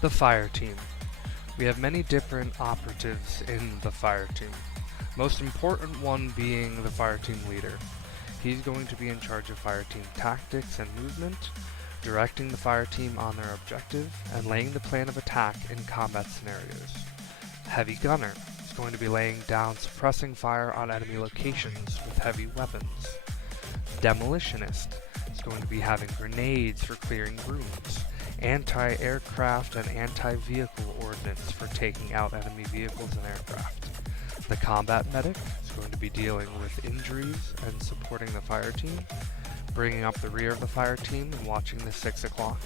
The fire team. We have many different operatives in the fire team. Most important one being the fire team leader. He's going to be in charge of fire team tactics and movement, directing the fire team on their objective, and laying the plan of attack in combat scenarios. Heavy gunner is going to be laying down suppressing fire on enemy locations with heavy weapons. Demolitionist is going to be having grenades for clearing rooms, anti-aircraft and anti-vehicle ordnance for taking out enemy vehicles and aircraft. The combat medic is going to be dealing with injuries and supporting the fire team, bringing up the rear of the fire team and watching the 6 o'clock.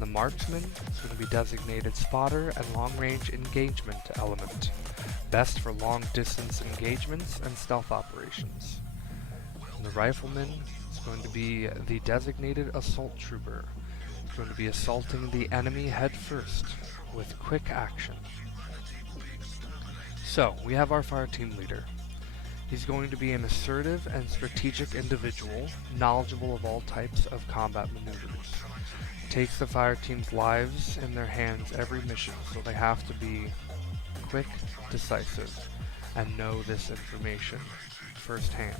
The marksman is going to be designated spotter and long-range engagement element, best for long-distance engagements and stealth operations. And the rifleman is going to be the designated assault trooper. He's going to be assaulting the enemy head first with quick action. So, we have our fire team leader. He's going to be an assertive and strategic individual, knowledgeable of all types of combat maneuvers. Takes the fire team's lives in their hands every mission, so they have to be quick, decisive, and know this information firsthand.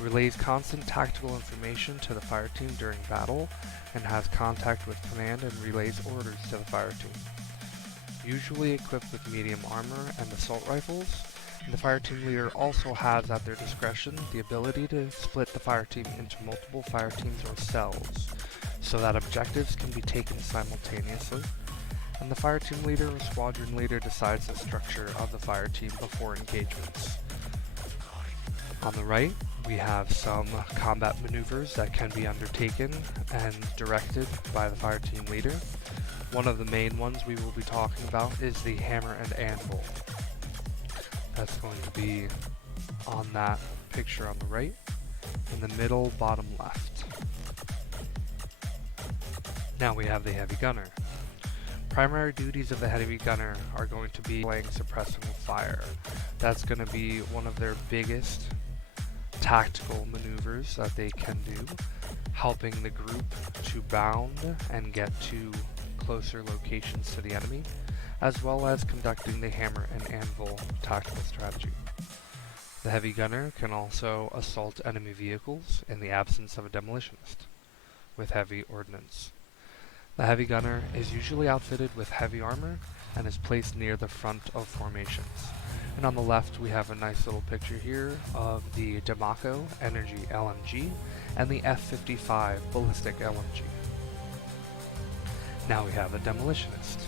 Relays constant tactical information to the fire team during battle, and has contact with command and relays orders to the fire team. Usually equipped with medium armor and assault rifles, and the fire team leader also has at their discretion the ability to split the fire team into multiple fire teams or cells, so that objectives can be taken simultaneously, and the fire team leader or squadron leader decides the structure of the fire team before engagements. On the right, we have some combat maneuvers that can be undertaken and directed by the fire team leader. One of the main ones we will be talking about is the hammer and anvil. That's going to be on that picture on the right, in the middle bottom left. Now we have the heavy gunner. Primary duties of the heavy gunner are going to be laying suppressing fire. That's going to be one of their biggest tactical maneuvers that they can do, helping the group to bound and get to closer locations to the enemy, as well as conducting the hammer and anvil tactical strategy. The heavy gunner can also assault enemy vehicles in the absence of a demolitionist with heavy ordnance. The heavy gunner is usually outfitted with heavy armor and is placed near the front of formations. And on the left we have a nice little picture here of the Damaco Energy LMG and the F-55 Ballistic LMG. Now we have a demolitionist.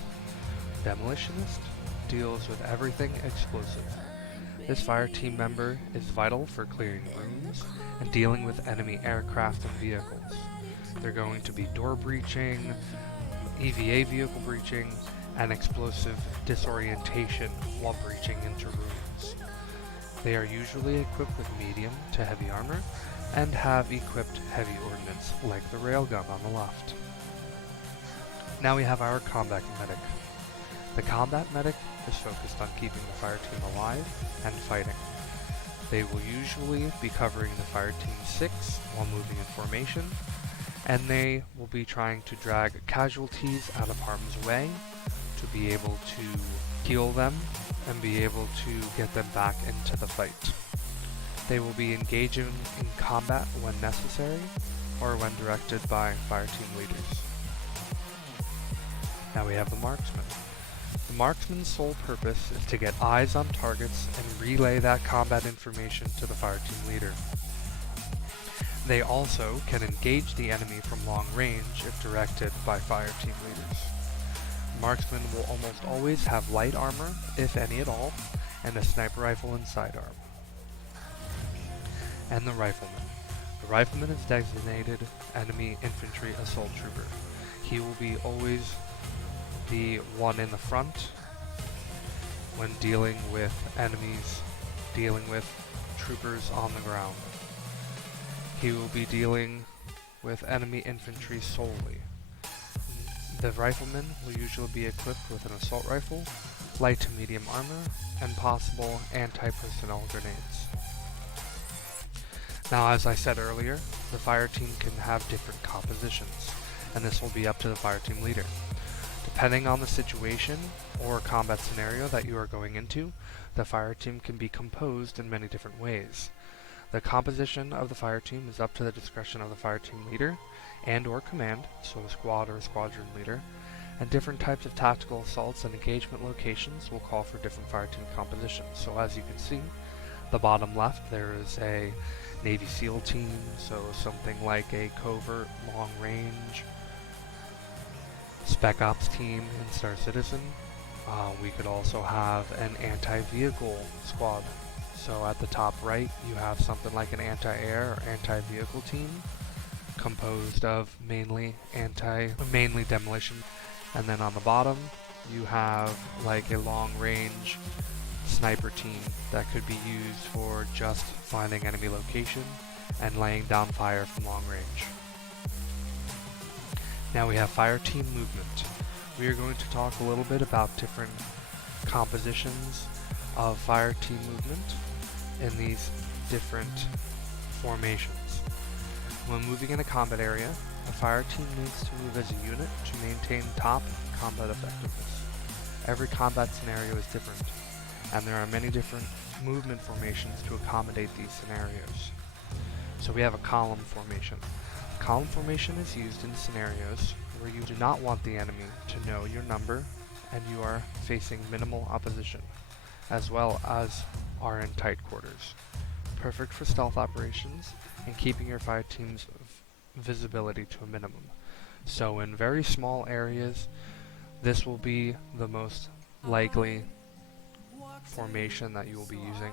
Demolitionist deals with everything explosive. This fire team member is vital for clearing rooms and dealing with enemy aircraft and vehicles. They're going to be door breaching, EVA vehicle breaching, and explosive disorientation while breaching into rooms. They are usually equipped with medium to heavy armor and have equipped heavy ordnance like the railgun on the left. Now we have our combat medic. The combat medic is focused on keeping the fire team alive and fighting. They will usually be covering the fire team 6 while moving in formation, and they will be trying to drag casualties out of harm's way to be able to heal them and be able to get them back into the fight. They will be engaging in combat when necessary or when directed by fire team leaders. Now we have the marksman. The marksman's sole purpose is to get eyes on targets and relay that combat information to the fire team leader. They also can engage the enemy from long range if directed by fire team leaders. Marksmen will almost always have light armor, if any at all, and a sniper rifle and sidearm. And the rifleman. The rifleman is designated enemy infantry assault trooper. He will be always the one in the front when dealing with enemies, dealing with troopers on the ground. He will be dealing with enemy infantry solely. The rifleman will usually be equipped with an assault rifle, light to medium armor, and possible anti-personnel grenades. Now, as I said earlier, the fire team can have different compositions, and this will be up to the fire team leader. Depending on the situation or combat scenario that you are going into, the fire team can be composed in many different ways. The composition of the fire team is up to the discretion of the fire team leader and or command, so a squad or a squadron leader, and different types of tactical assaults and engagement locations will call for different fire team compositions. So as you can see, the bottom left there is a Navy SEAL team, so something like a covert, long range, Spec Ops team in Star Citizen. We could also have an anti-vehicle squad. So at the top right, you have something like an anti-air or anti-vehicle team, composed of mainly demolition. And then on the bottom, you have like a long-range sniper team that could be used for just finding enemy location and laying down fire from long range. Now we have fire team movement. We are going to talk a little bit about different compositions of fire team movement in these different formations. When moving in a combat area, a fire team needs to move as a unit to maintain top combat effectiveness. Every combat scenario is different, and there are many different movement formations to accommodate these scenarios. So we have a column formation. Column formation is used in scenarios where you do not want the enemy to know your number and you are facing minimal opposition, as well as are in tight quarters. Perfect for stealth operations and keeping your fire team's visibility to a minimum. So in very small areas, this will be the most likely formation that you will be using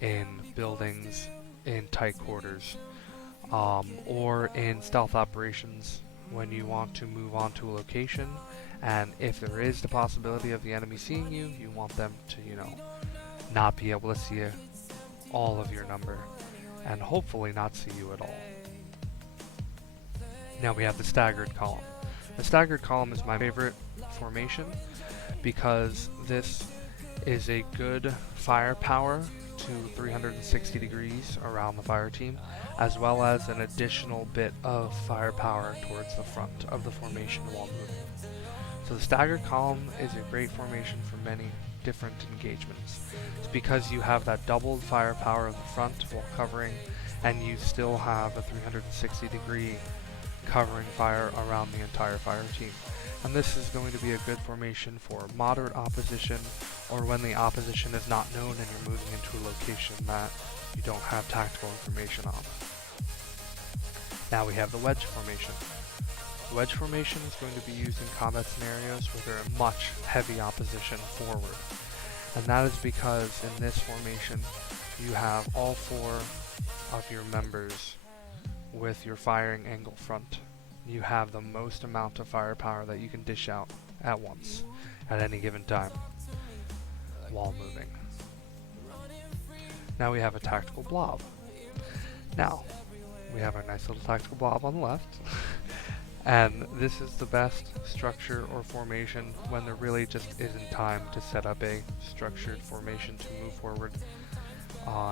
in buildings, in tight quarters, or in stealth operations when you want to move on to a location, and if there is the possibility of the enemy seeing you, you want them to, not be able to see all of your number, and hopefully not see you at all. Now we have the staggered column. The staggered column is my favorite formation because this is a good firepower to 360 degrees around the fire team, as well as an additional bit of firepower towards the front of the formation while moving. So the staggered column is a great formation for many different engagements. It's because you have that doubled firepower of the front while covering, and you still have a 360 degree covering fire around the entire fire team. And this is going to be a good formation for moderate opposition, or when the opposition is not known and you're moving into a location that you don't have tactical information on. Now we have the wedge formation. The wedge formation is going to be used in combat scenarios where there are much heavy opposition forward. And that is because in this formation you have all four of your members with your firing angle front. You have the most amount of firepower that you can dish out at once, at any given time, while moving. Now we have a tactical blob. Now, we have our nice little tactical blob on the left, and this is the best structure or formation when there really just isn't time to set up a structured formation to move forward.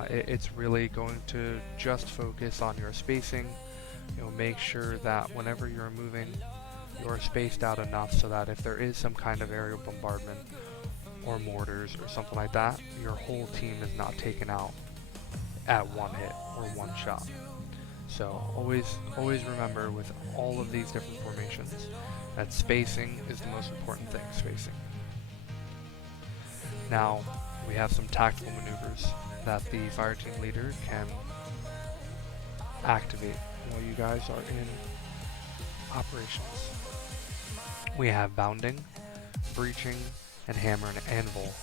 It's really going to just focus on your spacing. Make sure that whenever you're moving, you're spaced out enough so that if there is some kind of aerial bombardment or mortars or something like that, your whole team is not taken out at one hit or one shot. So always remember with all of these different formations that spacing is the most important thing, spacing. Now we have some tactical maneuvers that the fire team leader can activate while you guys are in operations. We have bounding, breaching, and hammer and anvil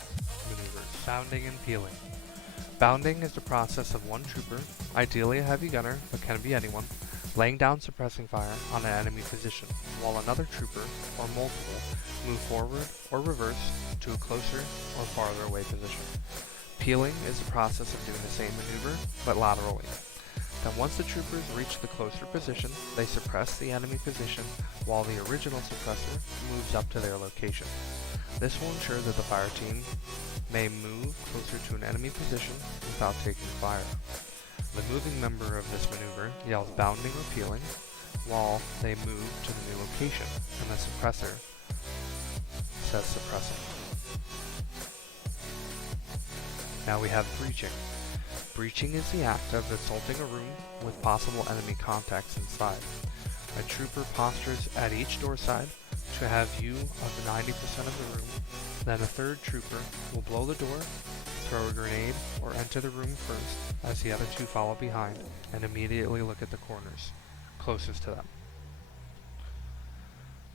maneuvers. Bounding and peeling. Bounding is the process of one trooper, ideally a heavy gunner, but can be anyone, laying down suppressing fire on an enemy position, while another trooper, or multiple, move forward or reverse to a closer or farther away position. Peeling is the process of doing the same maneuver, but laterally. Then once the troopers reach the closer position, they suppress the enemy position while the original suppressor moves up to their location. This will ensure that the fire team may move closer to an enemy position without taking fire. The moving member of this maneuver yells bounding or peeling while they move to the new location, and the suppressor says suppressing. Now we have breaching. Breaching is the act of assaulting a room with possible enemy contacts inside. A trooper postures at each door side to have view of 90% of the room. Then a third trooper will blow the door, throw a grenade, or enter the room first as the other two follow behind and immediately look at the corners closest to them.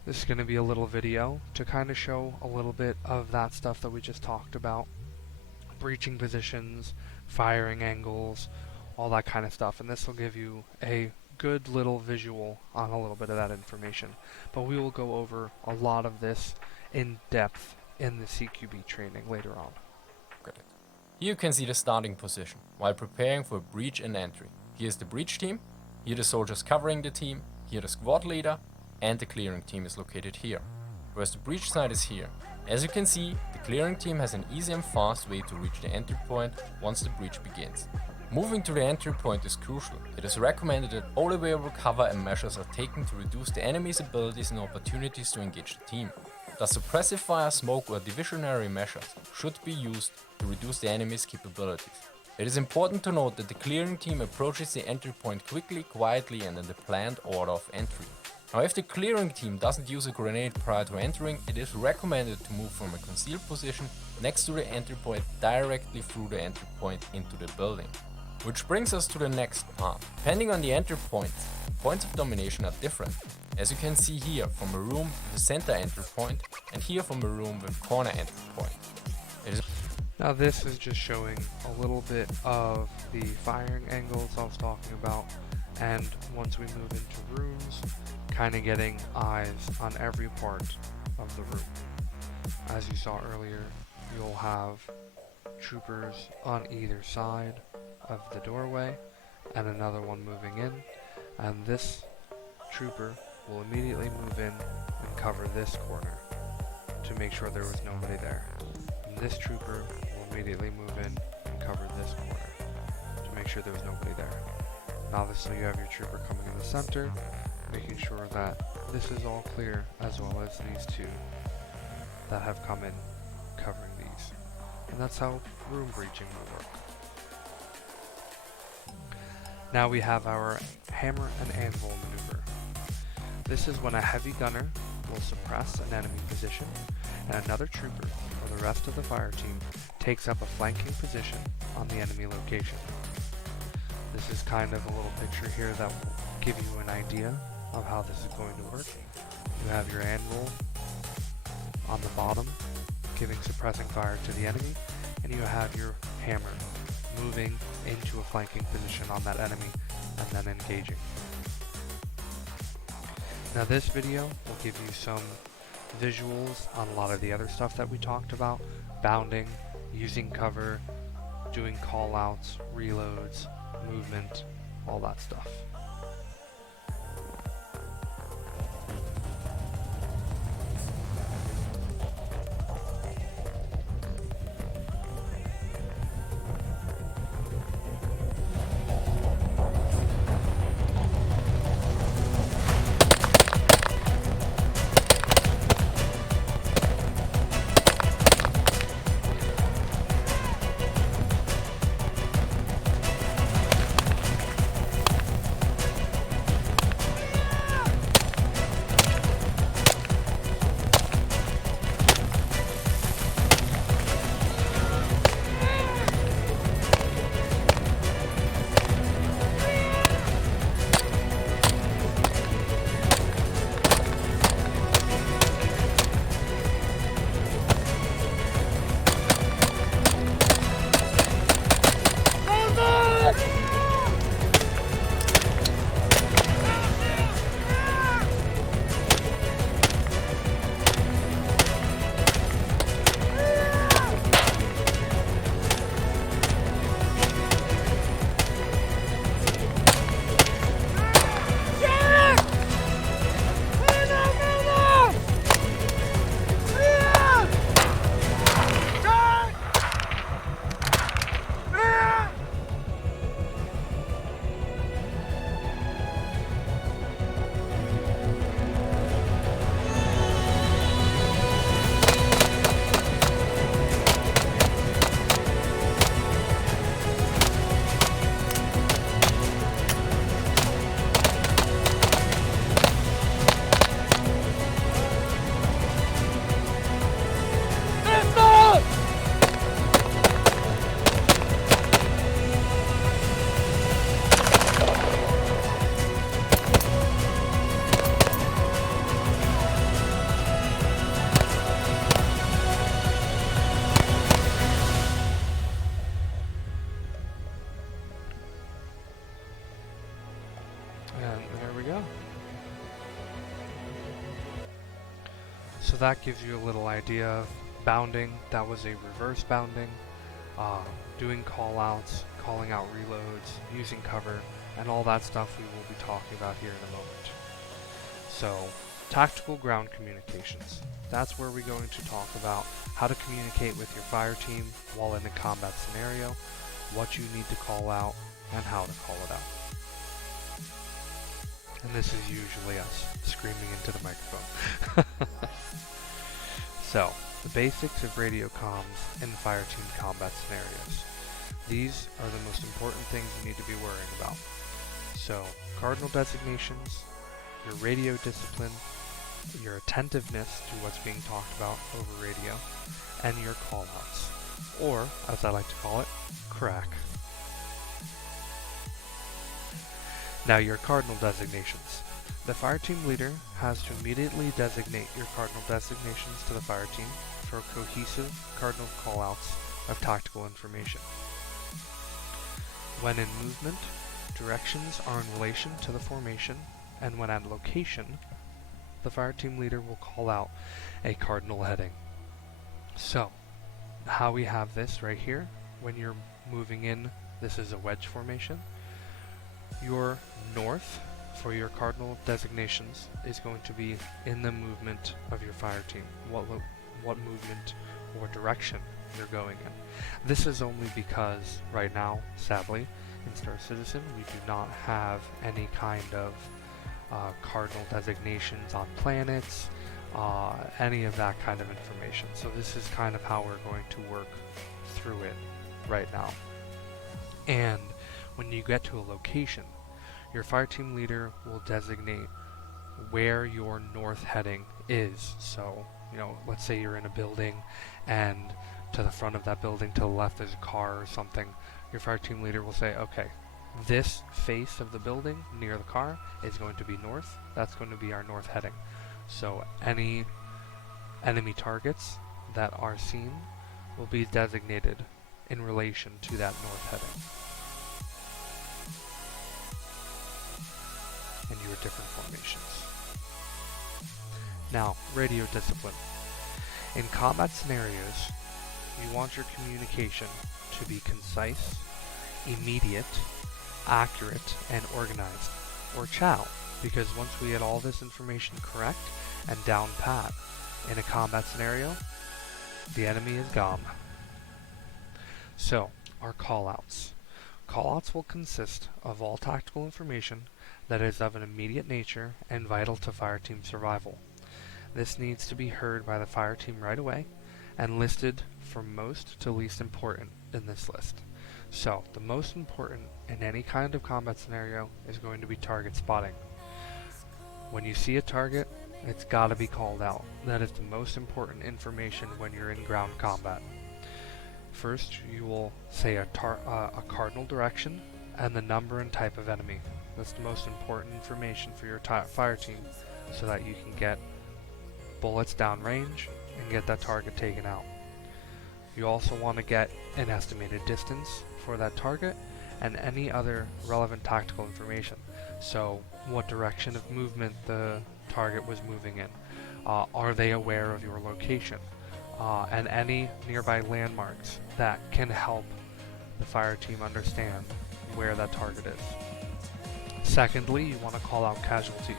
This is going to be a little video to kind of show a little bit of that stuff that we just talked about. Breaching positions, firing angles, all that kind of stuff. And this will give you a good little visual on a little bit of that information. But we will go over a lot of this in depth in the CQB training later on. Here you can see the starting position while preparing for breach and entry. Here's the breach team, here the soldiers covering the team, here the squad leader, and the clearing team is located here. Whereas the breach side is here. As you can see, the clearing team has an easy and fast way to reach the entry point once the breach begins. Moving to the entry point is crucial. It is recommended that all available cover and measures are taken to reduce the enemy's abilities and opportunities to engage the team. Thus suppressive fire, smoke or divisionary measures should be used to reduce the enemy's capabilities. It is important to note that the clearing team approaches the entry point quickly, quietly and in the planned order of entry. Now if the clearing team doesn't use a grenade prior to entering, it is recommended to move from a concealed position next to the entry point directly through the entry point into the building. Which brings us to the next part. Depending on the entry points, points of domination are different. As you can see here from a room with a center entry point and here from a room with corner entry point. Now this is just showing a little bit of the firing angles I was talking about, and once we move into rooms, kind of getting eyes on every part of the room. As you saw earlier, you'll have troopers on either side of the doorway and another one moving in, and this trooper will immediately move in and cover this corner to make sure there was nobody there. And this trooper will immediately move in and cover this corner to make sure there was nobody there. And obviously you have your trooper coming in the center, making sure that this is all clear, as well as these two that have come in covering these. And that's how room breaching will work. Now we have our hammer and anvil maneuver. This is when a heavy gunner will suppress an enemy position and another trooper or the rest of the fire team takes up a flanking position on the enemy location. This is kind of a little picture here that will give you an idea of how this is going to work. You have your anvil on the bottom giving suppressing fire to the enemy, and you have your hammer moving into a flanking position on that enemy and then engaging. Now this video will give you some visuals on a lot of the other stuff that we talked about: bounding, using cover, doing call-outs, reloads, movement, all that stuff. So that gives you a little idea of bounding. That was a reverse bounding, uh, doing callouts, calling out reloads, using cover, and all that stuff we will be talking about here in a moment. So, tactical ground communications. That's where we're going to talk about how to communicate with your fire team while in a combat scenario, what you need to call out, and how to call it out. And this is usually us screaming into the microphone. So, the basics of radio comms in fire team combat scenarios. These are the most important things you need to be worrying about. So, cardinal designations, your radio discipline, your attentiveness to what's being talked about over radio, and your callouts, or, as I like to call it, crack. Now your cardinal designations. The fire team leader has to immediately designate your cardinal designations to the fire team for cohesive cardinal callouts of tactical information. When in movement, directions are in relation to the formation, and when at location, the fire team leader will call out a cardinal heading. So, how we have this right here, when you're moving in, this is a wedge formation. Your north for your cardinal designations is going to be in the movement of your fire team, what movement or direction you're going in. This is only because right now, sadly, in Star Citizen, we do not have any kind of cardinal designations on planets, any of that kind of information. So this is kind of how we're going to work through it right now. And when you get to a location, your fire team leader will designate where your north heading is. So, let's say you're in a building and to the front of that building to the left there's a car or something. Your fire team leader will say, okay, this face of the building near the car is going to be north. That's going to be our north heading. So any enemy targets that are seen will be designated in relation to that north heading. And your different formations. Now, radio discipline. In combat scenarios, you want your communication to be concise, immediate, accurate, and organized, or chow, because once we get all this information correct and down pat in a combat scenario, the enemy is gone. So, our callouts. Callouts will consist of all tactical information that is of an immediate nature and vital to fire team survival. This needs to be heard by the fire team right away and listed from most to least important in this list. So, the most important in any kind of combat scenario is going to be target spotting. When you see a target, it's got to be called out. That is the most important information when you're in ground combat. First, you will say a cardinal direction and the number and type of enemy. That's the most important information for your fire team so that you can get bullets downrange and get that target taken out. You also want to get an estimated distance for that target and any other relevant tactical information. So, what direction of movement the target was moving in. Are they aware of your location? And any nearby landmarks that can help the fire team understand where that target is. Secondly, you want to call out casualties.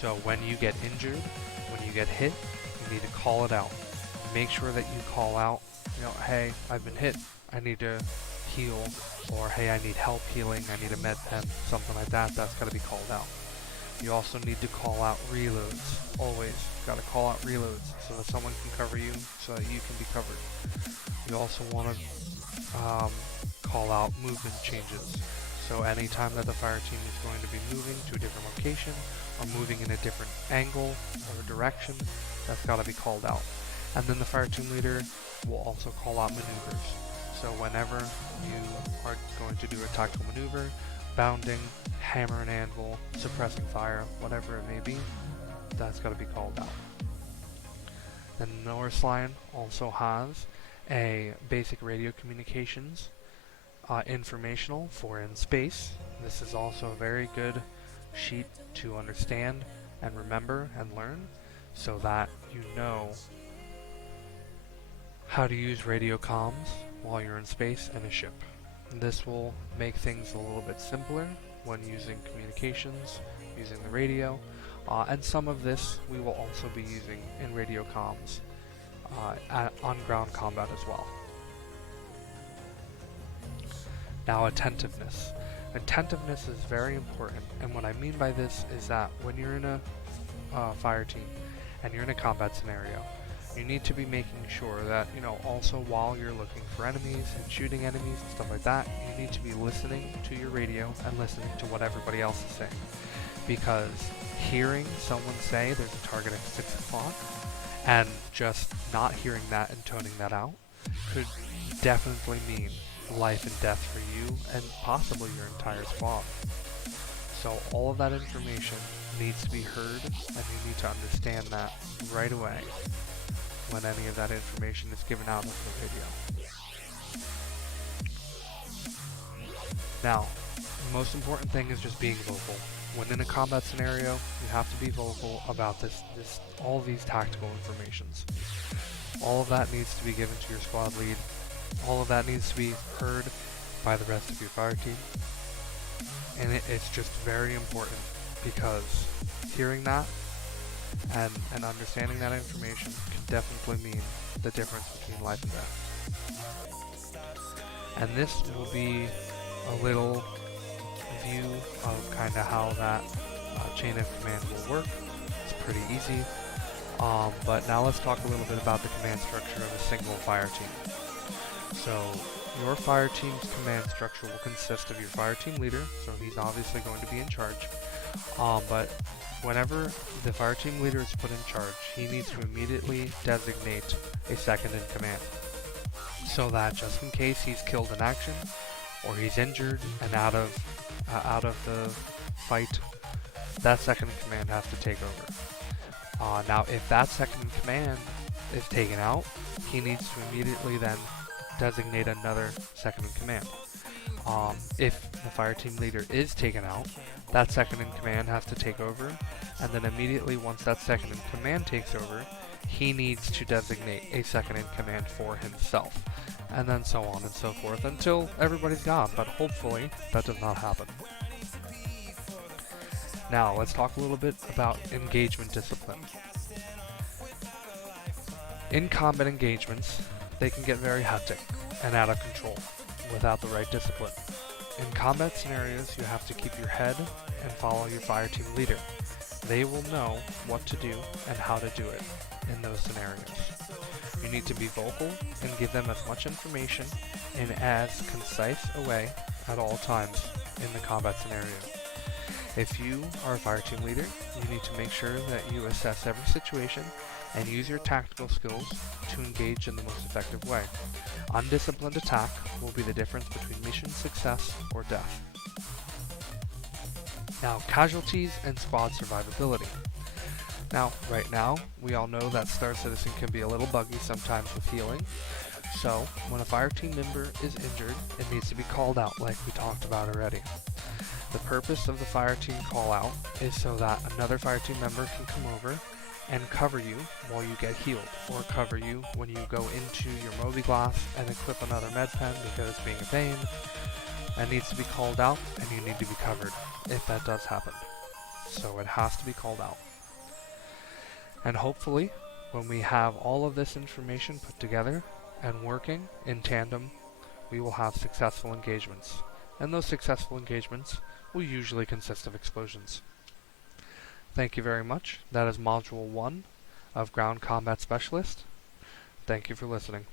So when you get injured, when you get hit, you need to call it out. Make sure that you call out, hey, I've been hit, I need to heal, or hey, I need help healing, I need a med pen, something like that. That's got to be called out. You also need to call out reloads. Always got to call out reloads so that someone can cover you, so that you can be covered. You also want to call out movement changes. So anytime that the fire team is going to be moving to a different location or moving in a different angle or direction, that's got to be called out. And then the fire team leader will also call out maneuvers. So whenever you are going to do a tactical maneuver, bounding, hammer and anvil, suppressing fire, whatever it may be, that's got to be called out. Then the Norse line also has a basic radio communications informational for in space. This is also a very good sheet to understand and remember and learn. so that you know how to use radio comms while you're in space in a ship. This will make things a little bit simpler when using communications, using the radio, and some of this we will also be using in radio comms on ground combat as well. Now, attentiveness. Attentiveness is very important, and what I mean by this is that when you're in a fire team and you're in a combat scenario, you need to be making sure that, also while you're looking for enemies and shooting enemies and stuff like that, you need to be listening to your radio and listening to what everybody else is saying. Because hearing someone say there's a target at 6 o'clock and just not hearing that and toning that out could definitely mean life and death for you and possibly your entire squad. So all of that information needs to be heard, and you need to understand that right away when any of that information is given out on the radio. Now, the most important thing is just being vocal. When in a combat scenario, you have to be vocal about all these tactical informations. All of that needs to be given to your squad lead. All of that needs to be heard by the rest of your fire team. And it's just very important, because hearing that and understanding that information can definitely mean the difference between life and death. And this will be a little view of kind of how that chain of command will work. It's pretty easy. But now let's talk a little bit about the command structure of a single fire team. So your fire team's command structure will consist of your fire team leader, so he's obviously going to be in charge. But whenever the fire team leader is put in charge, he needs to immediately designate a second in command, so that just in case he's killed in action or he's injured and out of the fight, that second in command has to take over. Now, if that second in command is taken out, he needs to immediately then designate another second in command. If the fire team leader is taken out, that second in command has to take over, and then immediately once that second in command takes over, he needs to designate a second in command for himself, and then so on and so forth until everybody's gone, but hopefully that does not happen. Now, let's talk a little bit about engagement discipline. In combat engagements, they can get very hectic and out of control without the right discipline. In combat scenarios, you have to keep your head and follow your fire team leader. They will know what to do and how to do it in those scenarios. You need to be vocal and give them as much information in as concise a way at all times in the combat scenario. If you are a fire team leader, you need to make sure that you assess every situation and use your tactical skills to engage in the most effective way. Undisciplined attack will be the difference between mission success or death. Now, casualties and squad survivability. Now, right now, we all know that Star Citizen can be a little buggy sometimes with healing. So, when a fire team member is injured, it needs to be called out like we talked about already. The purpose of the fire team call out is so that another fire team member can come over and cover you while you get healed, or cover you when you go into your Moby Glass and equip another med pen because it's being a pain. That needs to be called out, and you need to be covered if that does happen. So it has to be called out. And hopefully, when we have all of this information put together and working in tandem, we will have successful engagements. And those successful engagements will usually consist of explosions. Thank you very much. That is Module 1 of Ground Combat Specialist. Thank you for listening.